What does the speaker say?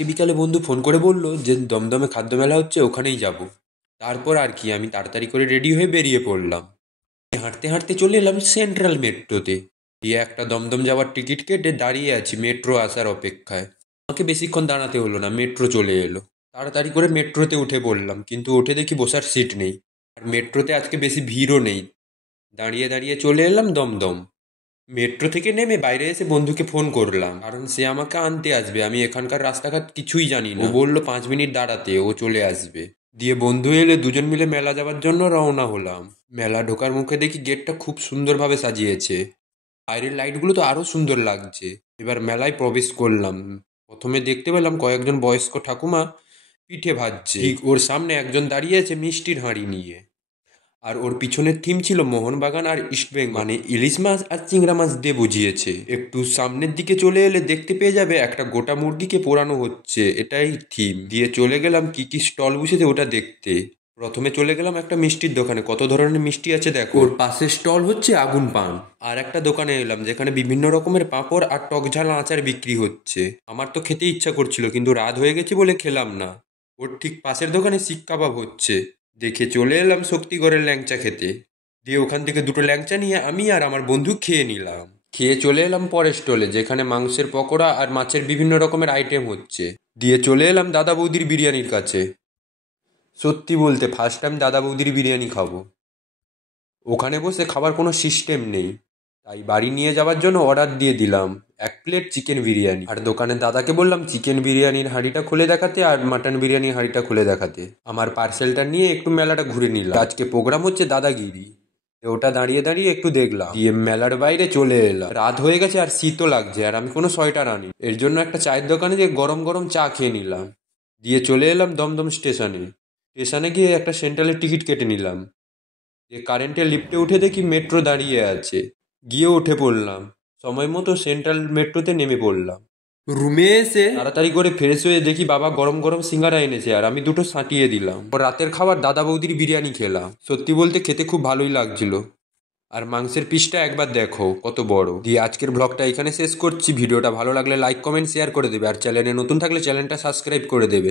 আজকে বিকালে বন্ধু ফোন করে বলল যে দমদমে খাদ্য মেলা হচ্ছে, ওখানেই যাব। তারপর আর কি, আমি তাড়াতাড়ি করে রেডি হয়ে বেরিয়ে পড়লাম। হাঁটতে হাঁটতে চলে এলাম সেন্ট্রাল মেট্রোতে। দিয়ে একটা দমদম যাওয়ার টিকিট কেটে দাঁড়িয়ে আছি মেট্রো আসার অপেক্ষায়। আমাকে বেশিক্ষণ দাঁড়াতে হলো না, মেট্রো চলে এলো। তাড়াতাড়ি করে মেট্রোতে উঠে পড়লাম, কিন্তু উঠে দেখি বসার সিট নেই। আর মেট্রোতে আজকে বেশি ভিড়ও নেই। দাঁড়িয়ে দাঁড়িয়ে চলে এলাম দমদম। মেট্রো থেকে নেমে বাইরে এসে বন্ধুকে ফোন করলাম, কারণ সে আমাকে আনতে আসবে। আমি এখানকার রাস্তাঘাট কিছুই জানি না। ও বলল 5 মিনিট দাঁড়াতে, ও চলে আসবে। দিয়ে বন্ধু এলে দুজন মিলে মেলা যাওয়ার জন্য রওনা হলাম। মেলা ঢোকার মুখে দেখি গেটটা খুব সুন্দরভাবে সাজিয়েছে। বাইরের লাইটগুলো তো আরো সুন্দর লাগছে। এবার মেলায় প্রবেশ করলাম। প্রথমে দেখতে পেলাম কয়েকজন বয়স্ক ঠাকুমা পিঠে ভাজছে। ঠিক ওর সামনে একজন দাঁড়িয়ে আছে মিষ্টির হাঁড়ি নিয়ে। আর ওর পিছনের থিম ছিল মোহনবাগান আর ইস্টবেঙ্গল, মানে ইলিশ মাছ আর চিংড়া মাছ দিয়ে বুঝিয়েছে। একটু সামনের দিকে চলে এলে দেখতে পেয়ে যাবে একটা গোটা মুরগিকে পোড়ানো হচ্ছে, এটাই থিম। দিয়ে চলে গেলাম কি কি স্টল বসেছে ওটা দেখতে। প্রথমে চলে গেলাম একটা মিষ্টির দোকানে, কত ধরনের মিষ্টি আছে দেখো। ওর পাশে স্টল হচ্ছে আগুন পান। আর একটা দোকানে এলাম যেখানে বিভিন্ন রকমের পাঁপড় আর টকঝাল আচার বিক্রি হচ্ছে। আমার তো খেতে ইচ্ছা করছিল, কিন্তু রাত হয়ে গেছে বলে খেলাম না। ওর ঠিক পাশের দোকানে শিক কাবাব হচ্ছে। দেখে চলে এলাম শক্তিগড়ের ল্যাংচা খেতে। দিয়ে ওখান থেকে দুটো ল্যাংচা নিয়ে আমি আর আমার বন্ধু খেয়ে নিলাম। খেয়ে চলে এলাম পরের স্টলে, যেখানে মাংসের পকোড়া আর মাছের বিভিন্ন রকমের আইটেম হচ্ছে। দিয়ে চলে এলাম দাদা বৌদির বিরিয়ানির কাছে। সত্যি বলতে ফার্স্ট টাইম দাদা বৌদির বিরিয়ানি খাবো। ওখানে বসে খাবার কোনো সিস্টেম নেই, তাই বাড়ি নিয়ে যাওয়ার জন্য অর্ডার দিয়ে দিলাম 1 প্লেট চিকেন বিরিয়ানি। আর দোকানের দাদাকে বললাম চিকেন বিরিয়ানির হাঁড়িটা খুলে দেখাতে আর মাটন বিরিয়ানির হাঁড়িটা খুলে দেখাতে। আমার পার্সেলটা নিয়ে একটু মেলাটা ঘুরে নিলাম। আজকে প্রোগ্রাম হচ্ছে দাদাগিরি, ওটা দাঁড়িয়ে দাঁড়িয়ে একটু দেখলাম। দিয়ে মেলার বাইরে চলে এলাম। রাত হয়ে গেছে আর শীতও লাগছে, আর আমি কোনো সোয়েটার আনি। এর জন্য একটা চায়ের দোকানে গিয়ে গরম গরম চা খেয়ে নিলাম। দিয়ে চলে এলাম দমদম স্টেশনে। স্টেশনে গিয়ে একটা সেন্ট্রালের টিকিট কেটে নিলাম। যে কারেন্টের লিফটে উঠে দেখি মেট্রো দাঁড়িয়ে আছে। গিয়ে উঠে পড়লাম। সময় মতো সেন্ট্রাল মেট্রোতে নেমে পড়লাম। রুমে এসে তাড়াতাড়ি করে ফ্রেশ হয়ে দেখি বাবা গরম গরম সিঙ্গারা এনেছে, আর আমি দুটো সাঁটিয়ে দিলাম। ও রাতের খাবার দাদা বৌদির বিরিয়ানি খেলাম। সত্যি বলতে খেতে খুব ভালোই লাগছিল। আর মাংসের পিসটা একবার দেখো কত বড়। দিয়ে আজকের ব্লগটা এখানে শেষ করছি। ভিডিওটা ভালো লাগলে লাইক কমেন্ট শেয়ার করে দেবে, আর চ্যানেলে নতুন থাকলে চ্যানেলটা সাবস্ক্রাইব করে দেবে।